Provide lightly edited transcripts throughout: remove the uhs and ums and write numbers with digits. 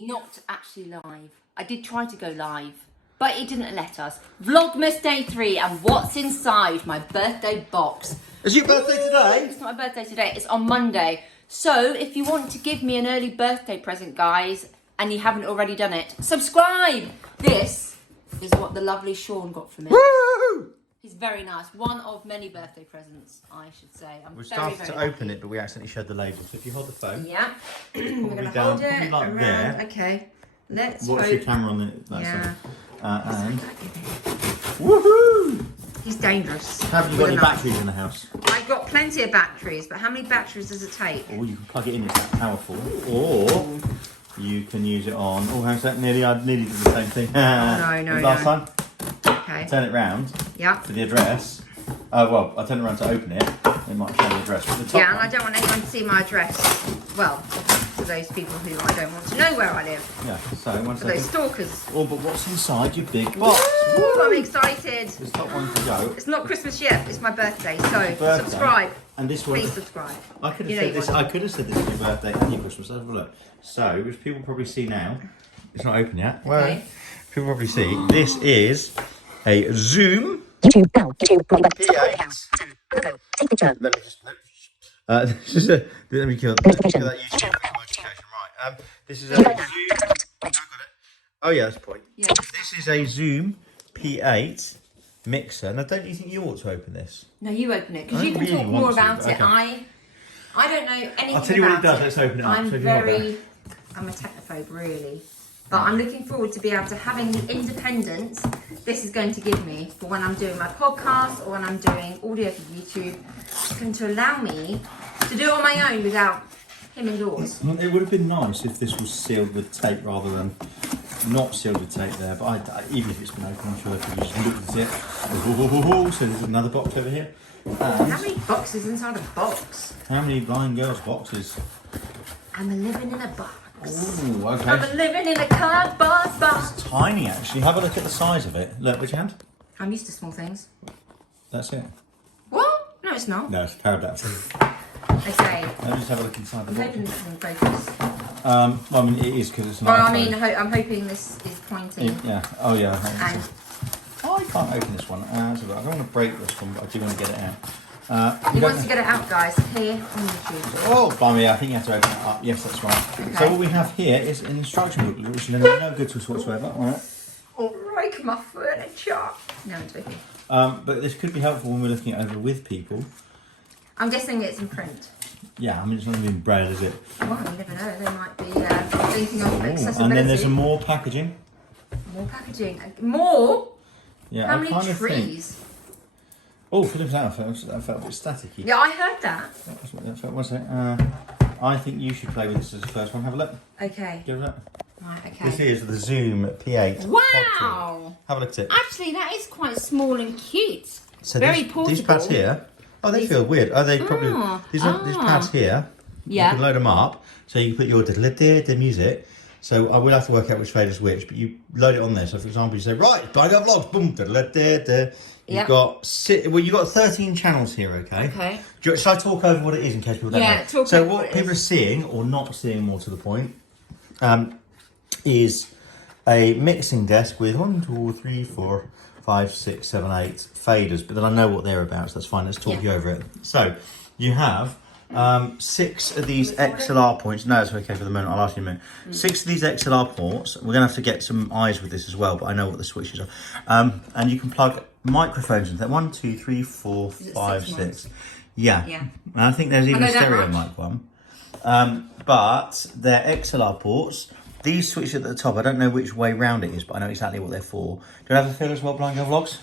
We're not actually live. I did try to go live, but it didn't let us. Vlogmas Day 3, and what's inside my birthday box? Is your birthday today? It's not my birthday today, it's on Monday. So, if you want to give me an early birthday present, guys, and you haven't already done it, subscribe! This is what the lovely Sean got for me. Woo! He's very nice. One of many birthday presents, I should say. I'm We very, started very to lucky. open it, but we accidentally showed the label. So if you hold the phone, Yeah. We're going to down, hold it probably like around. there. Okay. Let's watch hope. your camera on the Yeah. and woohoo! He's dangerous. Have you got With any a knife. batteries in the house? I've got plenty of batteries, but how many batteries does it take? Or you can plug it in, it's that powerful. Or you can use it on. Oh, how's that? I nearly did the same thing. No, Last no. time, Okay. turn it round Yeah. for the address. Well, I turn it around to open it. It might show the address. But the top Yeah, and I one- don't want anyone to see my address. Well, to those people who I don't want to know where I live. Yeah. So one For those second. stalkers. Oh, but what's inside your big box? Ooh, I'm excited. This top one to go. It's not Christmas yet. It's my birthday. So Birthday. subscribe. And this one. Please subscribe. I could You have know said you this. want I could have said this is your birthday and your Christmas. Let's have a look. So, which people probably see now. It's not open yet. Well, Okay. people probably see. This is a Zoom YouTube now. YouTube. P8. Take picture. Let me just. This is a. Let me kill that Notification. YouTube notification. Right. This is a Zoom. Oh yeah, that's the point. Yeah. This is a Zoom P8 mixer. Now, don't you think you ought to open this? No, you open it because I you don't can really talk want more to, about but it. okay. I don't know anything. I'll tell you what it about does. Let's open it up. I'm So if you hold very. I'm a technophobe, really. But I'm looking forward to be able to having the independence this is going to give me for when I'm doing my podcast or when I'm doing audio for YouTube. It's going to allow me to do it on my own without him indoors. It would have been nice if this was sealed with tape rather than not sealed with tape there. But even if it's been open, I'm sure if you just looked at it. So there's another box over here. How And many boxes inside a box? how many blind girls boxes? I'm a living in a box. Ooh, I'm okay. a living in a cardboard box. Tiny actually. Have a look at the size of it. Look, with your hand. I'm used to small things. That's it. What? No, it's not. No, it's a pterodactyl. Okay. Let me just have a look inside the I'm box. hoping this is in focus. Well, I mean, it is because it's an Well, iPhone. I mean, I'm hoping this is pointing. Yeah. Oh, yeah. And I can't open this one. I don't want to break this one, but I do want to get it out. he wants to get it out, guys, here on YouTube. Oh, blimey, I think you have to open it up. Yes, that's right. Okay. So what we have here is an instruction booklet, which is no good to us whatsoever. All right. Break my furniture. No, it's okay. But this could be helpful when we're looking it over with people. I'm guessing it's in print. Yeah, I mean, it's not even bread, is it? Well, you never know. They might be thinking of accessibility. And then there's some more packaging. More packaging. More? Yeah, How I many kind of think. trees? Oh, Philip's out. That felt a bit staticky. Yeah, I heard that. That felt, what's it? I think you should play with this as the first one. Have a look. Okay. Give it a look. Right, This okay. is the Zoom P8. Wow! Pod. Have a look at it. Actually, that is quite small and cute. So Very these portable. pads here. Oh, they feel weird. Oh, they probably these pads here. Yeah. You can load them up, so you can put your the music. So I will have to work out which fader's which, but you load it on there. So for example, you say right, Bangor Vlogs, boom, You've Yep. got you've got 13 channels here. Okay. Okay. Shall I talk over what it is in case people don't Yeah, know? talk So over what what it people is. are seeing or not seeing, more to the point, is a mixing desk with 1, 2, 3, 4, 5, 6, 7, 8 faders. But then I know what they're about, so that's fine. Let's talk you over it. So you have 6 of these XLR points. No, it's okay for the moment. I'll ask you in a minute. 6 of these XLR ports. We're going to have to get some eyes with this as well, but I know what the switches are. And you can plug microphones into that. 1, 2, 3, 4, 5, 6. Yeah. Yeah. And I think there's even know a that stereo much. mic one. But they're XLR ports. These switches at the top, I don't know which way round it is, but I know exactly what they're for. Do you have a feel as well, Blind Girl Vlogs?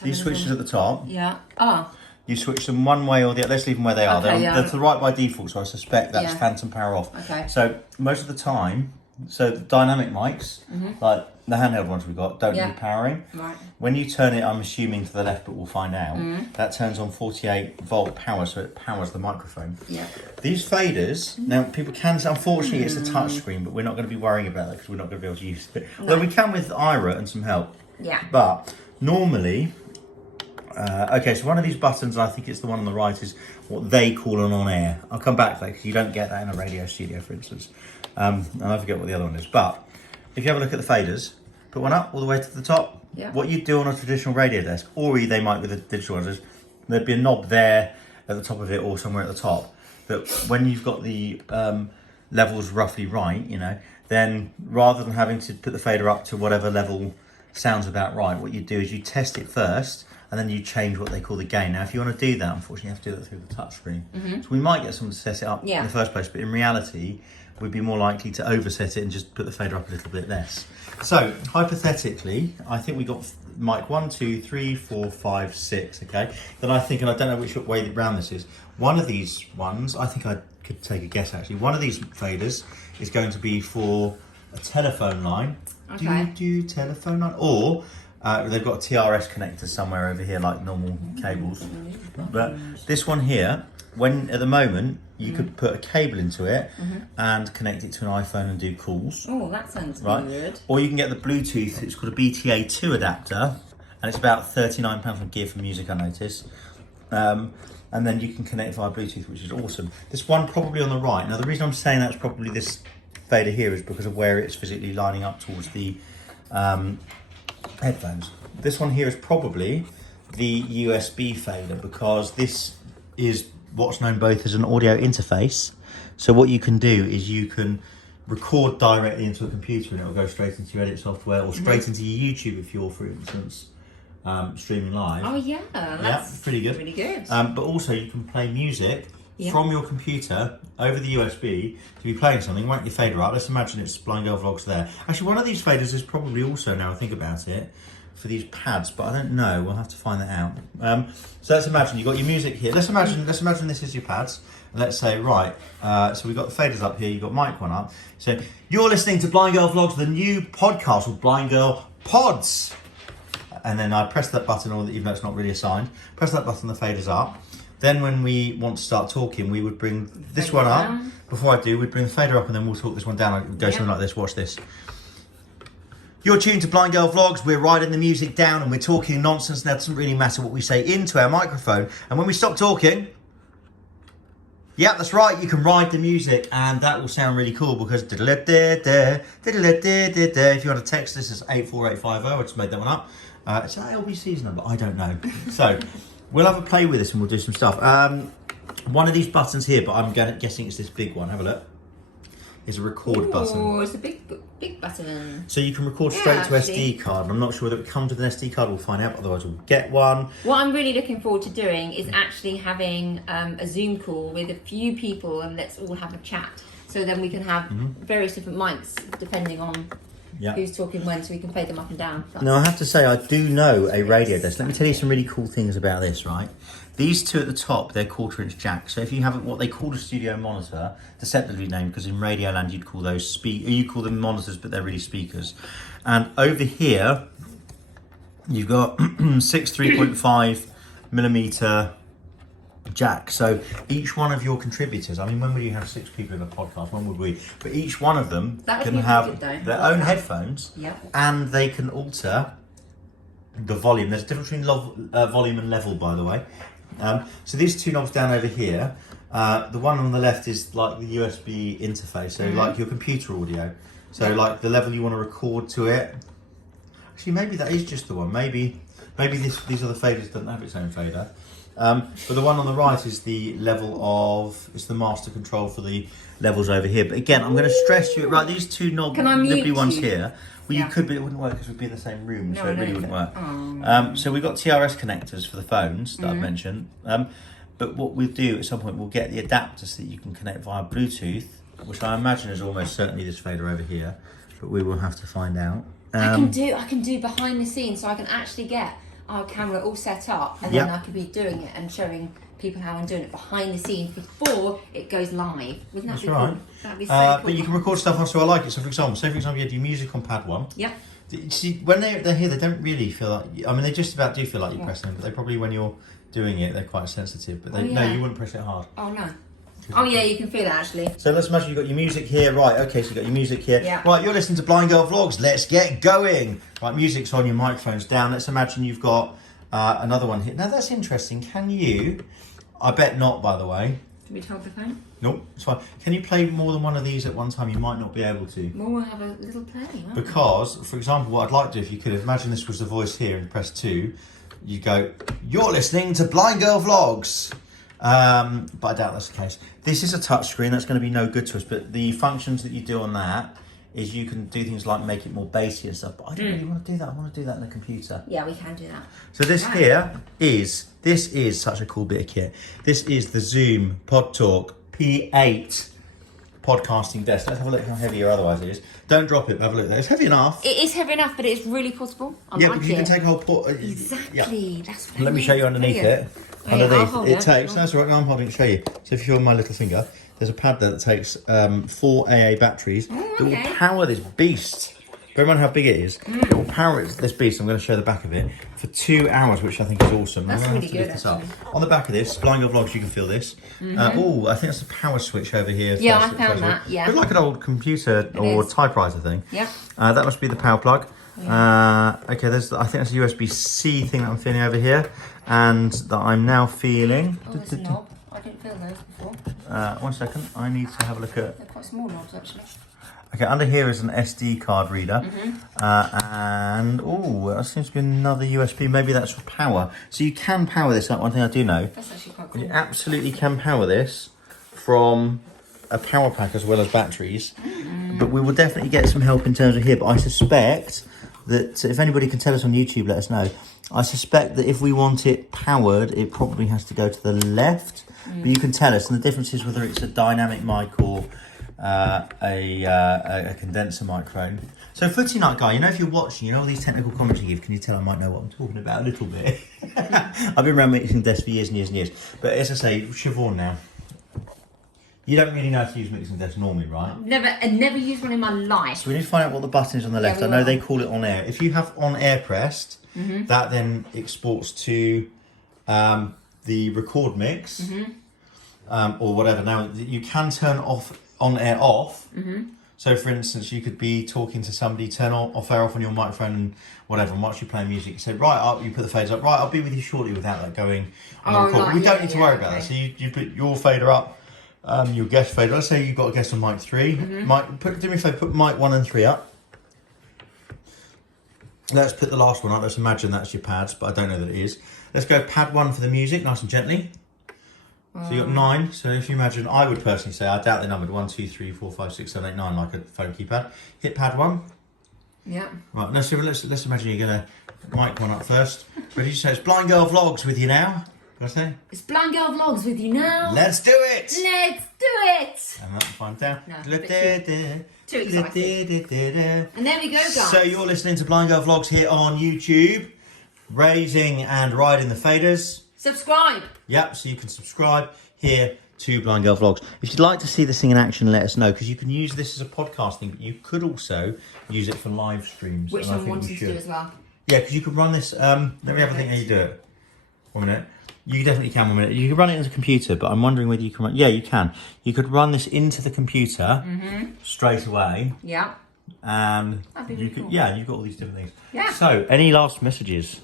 These switches at the top, Yeah. Ah. you switch them one way or the other. Let's leave them where they are. Okay, yeah. They're to the right by default, so I suspect that's Yeah. phantom power off. Okay. So most of the time, the dynamic mics, like the handheld ones we've got, don't Mm-hmm. Yeah. need powering. Right. When you turn it, I'm assuming to the left, but we'll find out, that turns on 48 volt power, so it powers the microphone. Yeah. These faders, now people can, unfortunately it's a touch screen, but we're not going to be worrying about that because we're not going to be able to use it. Although we can with Ira and some help. Yeah. But normally, Okay, so one of these buttons, I think it's the one on the right, is what they call an on-air. I'll come back to that because you don't get that in a radio studio, for instance. And I forget what the other one is. But if you have a look at the faders, put one up all the way to the top. Yeah. What you do on a traditional radio desk, or they might with the digital ones, is there'd be a knob there at the top of it or somewhere at the top. That when you've got the levels roughly right, you know, then rather than having to put the fader up to whatever level sounds about right, what you do is you test it first and then you change what they call the gain. Now, if you want to do that, unfortunately, you have to do that through the touchscreen. So we might get someone to set it up in the first place, but in reality, we'd be more likely to overset it and just put the fader up a little bit less. So, hypothetically, I think we got mic 1, 2, 3, 4, 5, 6, okay? Then I think, and I don't know which way round this is, one of these ones, I think I could take a guess actually, one of these faders is going to be for a telephone line. Okay. Telephone line, or they've got a TRS connector somewhere over here like normal cables. But this one here, when at the moment you could put a cable into it and connect it to an iPhone and do calls. Oh, that sounds Right. good. Or you can get the Bluetooth, it's called a BTA2 adapter, and it's about £39 from Gear for Music, I notice. And then you can connect via Bluetooth, which is awesome. This one probably on the right. Now the reason I'm saying that's probably this fader here is because of where it's physically lining up towards the headphones. This one here is probably the USB fader because this is what's known both as an audio interface. So what you can do is you can record directly into a computer and it will go straight into your edit software or straight into your YouTube if you're, for instance, streaming live. Oh yeah, that's pretty good. Really good. But also you can play music from your computer over the USB to be playing something. Whack your fader up. Let's imagine it's Blind Girl Vlogs there. Actually, one of these faders is probably also, now I think about it, for these pads, but I don't know. We'll have to find that out. So let's imagine you've got your music here. Let's imagine this is your pads. And let's say, right, so we've got the faders up here, you've got mic one up. So you're listening to Blind Girl Vlogs, the new podcast with Blind Girl Pods. And then I press that button, even though it's not really assigned. Press that button, the fader's up. Then when we want to start talking, we would bring this one up. Before I do, we'd bring the fader up and then we'll talk this one down. It would go something like this, watch this. You're tuned to Blind Girl Vlogs. We're writing the music down and we're talking nonsense. Now it doesn't really matter what we say into our microphone. And when we stop talking, yeah, that's right, you can ride the music and that will sound really cool because if you want to text this, it's 84850. I just made that one up. It's an LBC's number, I don't know. So we'll have a play with this and we'll do some stuff. One of these buttons here, but I'm guessing it's this big one. Have a look. It's a record button. Oh, it's a big button. So you can record straight to SD card. And I'm not sure whether it comes with an SD card. We'll find out. Otherwise, we'll get one. What I'm really looking forward to doing is actually having a Zoom call with a few people and let's all have a chat. So then we can have various different mics depending on who's talking when, so we can play them up and down. Now, I have to say, I do know a radio desk. Let me tell you some really cool things about this, right? These two at the top, they're 1/4-inch jack. So if you have what they call a studio monitor, deceptively named, because in Radioland you'd call those you call them monitors, but they're really speakers. And over here, you've got 6 3.5mm jack. So each one of your contributors, I mean, when would you have 6 people in a podcast? When would we? But each one of them can have their own headphones, and they can alter the volume. There's a difference between volume and level, by the way. So these two knobs down over here, the one on the left is like the USB interface, so like your computer audio. So like the level you want to record to it. Actually, maybe that is just the one. Maybe these other faders don't have its own fader. But the one on the right is the level of, it's the master control for the levels over here. But again, I'm going to stress you, right, these two nibbly ones here, well, you could, but it wouldn't work because we'd be in the same room, so it really wouldn't work. So we've got TRS connectors for the phones that I've mentioned. But what we'll do at some point, we'll get the adapters that you can connect via Bluetooth, which I imagine is almost certainly this fader over here, but we will have to find out. I can do behind the scenes, so I can actually get our camera all set up and then I could be doing it and showing people how I'm doing it behind the scenes before it goes live. Wouldn't that be cool? That'd be so cool. But you can record stuff on, so I like it. So for example, you had your music on pad 1. Yeah. See, when they're here, they don't really feel like, I mean, they just about do feel like you're pressing them, but they probably, when you're doing it, they're quite sensitive. But no, you wouldn't press it hard. Oh no. Oh yeah, you can feel it actually. So let's imagine you've got your music here. Right, okay, so you've got your music here. Yeah. Right, you're listening to Blind Girl Vlogs. Let's get going. Right, music's on, your microphone's down. Let's imagine you've got Another one here. Now that's interesting. Can you? I bet not. By the way. Can we hold the phone? Nope, it's fine. Can you play more than one of these at one time? You might not be able to. Well, we'll have a little play. Won't we? Because, for example, what I'd like to do, if you could, imagine this was the voice here and press 2, you go, you're listening to Blind Girl Vlogs. But I doubt that's the case. This is a touch screen, that's going to be no good to us, but the functions that you do on that is you can do things like make it more bassy and stuff, but I don't really want to do that. I want to do that in the computer. Yeah, we can do that. So this this is such a cool bit of kit. This is the Zoom PodTalk P8 podcasting desk. Let's have a look how heavy or otherwise it is. Don't drop it, have a look there. It's heavy enough. It is heavy enough, but it's really portable. I Yeah, like because you can it. take a whole pot. Exactly. That's what I Let me mean. show you underneath Brilliant. it. Oh, yeah, I'll Underneath hold it it. takes. That's right. Now I'm holding it to show you. So if you feel my little finger, there's a pad there that takes 4 AA batteries that will okay. power this beast. Bear in mind how big it is. It will power this beast. I'm going to show the back of it for 2 hours, which I think is awesome. That's I'm gonna really have to good, lift this up. actually. On the back of this, Blind Girl Vlogs, you can feel this. Oh, I think that's the power switch over here. Yeah, first- I found first of all. that, yeah. It's like an old computer or is. typewriter thing. Yeah. That must be the power plug. Okay, I think that's a USB-C thing that I'm feeling over here, and that I'm now feeling. Oh, there's a knob. I didn't feel those before. 1 second, I need to have a look at. They're quite small knobs, actually. Okay, under here is an SD card reader, and that seems to be another USB. Maybe that's for power. So you can power this up. One thing I do know, That's actually quite you cool. absolutely can power this from a power pack as well as batteries. But we will definitely get some help in terms of here. But I suspect that if anybody can tell us on YouTube, let us know. I suspect that if we want it powered, it probably has to go to the left. But you can tell us, and the difference is whether it's a dynamic mic or a condenser microphone. So Footy Night Guy, you know, if you're watching, you know all these technical comments you give, can you tell I might know what I'm talking about a little bit? I've been around mixing desks for years and years and years. But as I say, Siobhan now. You don't really know how to use mixing desks normally, right? I've never used one in my life. So we need to find out what the button is on the left. we I know will. they call it on air. If you have on air pressed, that then exports to the record mix or whatever. Now you can turn off on air off. So for instance, you could be talking to somebody, turn off air off on your microphone and whatever, and whilst you're playing music, you say, right, you put the faders up, right, I'll be with you shortly without that going on the Oh, record. right, We don't yeah, need to yeah, worry about that. So you put your fader up. Your guest fader. Let's say you've got a guest on mic 3. Do me a favour, put mic 1 and 3 up. Let's put the last one up. Let's imagine that's your pads, but I don't know that it is. Let's go pad 1 for the music, nice and gently. So you've got 9. So if you imagine, I would personally say, I doubt they're numbered 1, 2, 3, 4, 5, 6, 7, 8, 9, like a phone keypad. Hit pad 1. Yeah. Right, let's imagine you're going to mic 1 up first. Ready to say it's Blind Girl Vlogs with you now. What did I say? It's Blind Girl Vlogs with you now. Let's do it! Let's do it. And that's fine down. No, a bit too excited. And there we go, guys. So you're listening to Blind Girl Vlogs here on YouTube, raising and riding the faders. Subscribe. Yep, so you can subscribe here to Blind Girl Vlogs. If you'd like to see this thing in action, let us know, because you can use this as a podcasting, but you could also use it for live streams. Which and I I'm think we wanting to do as well. Yeah, because you could run this. Let me have a think how you do it. 1 minute. You definitely can 1 minute. You can run it into a computer, but I'm wondering whether you can run. Yeah, you can. You could run this into the computer straight away, Yeah. and That'd be you really could. cool. Yeah, you've got all these different things. Yeah. So, any last messages?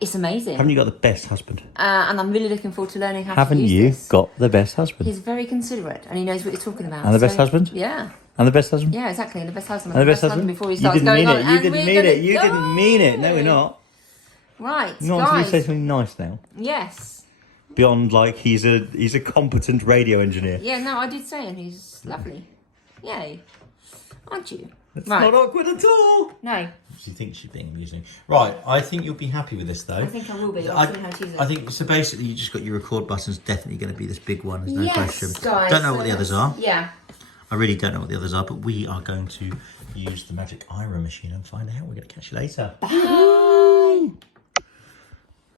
It's amazing. Haven't you got the best husband? And I'm really looking forward to learning how Haven't to use you this. got the best husband? He's very considerate and he knows what he's talking about. And the best husband? Yeah. And the best husband? Yeah, exactly. And the best husband. And the best husband? Before he You starts didn't going mean on. it. You and didn't we're mean it. gonna You go. didn't mean it. No, we're not. Right, No, until you guys. say something nice now. Yes. Beyond like he's a competent radio engineer. Yeah, no, I did say and he's lovely. Yay. Aren't you? It's Right. not awkward at all. No, She thinks she's being amusing. Right, I think you'll be happy with this though. I think I will be. I'll see how to use it. I think so. Basically, you just got your record button's definitely going to be this big one. There's no yes, question. guys. Don't know what the others are. Yeah. I really don't know what the others are, but we are going to use the magic Ira machine and find out. We're going to catch you later. Bye.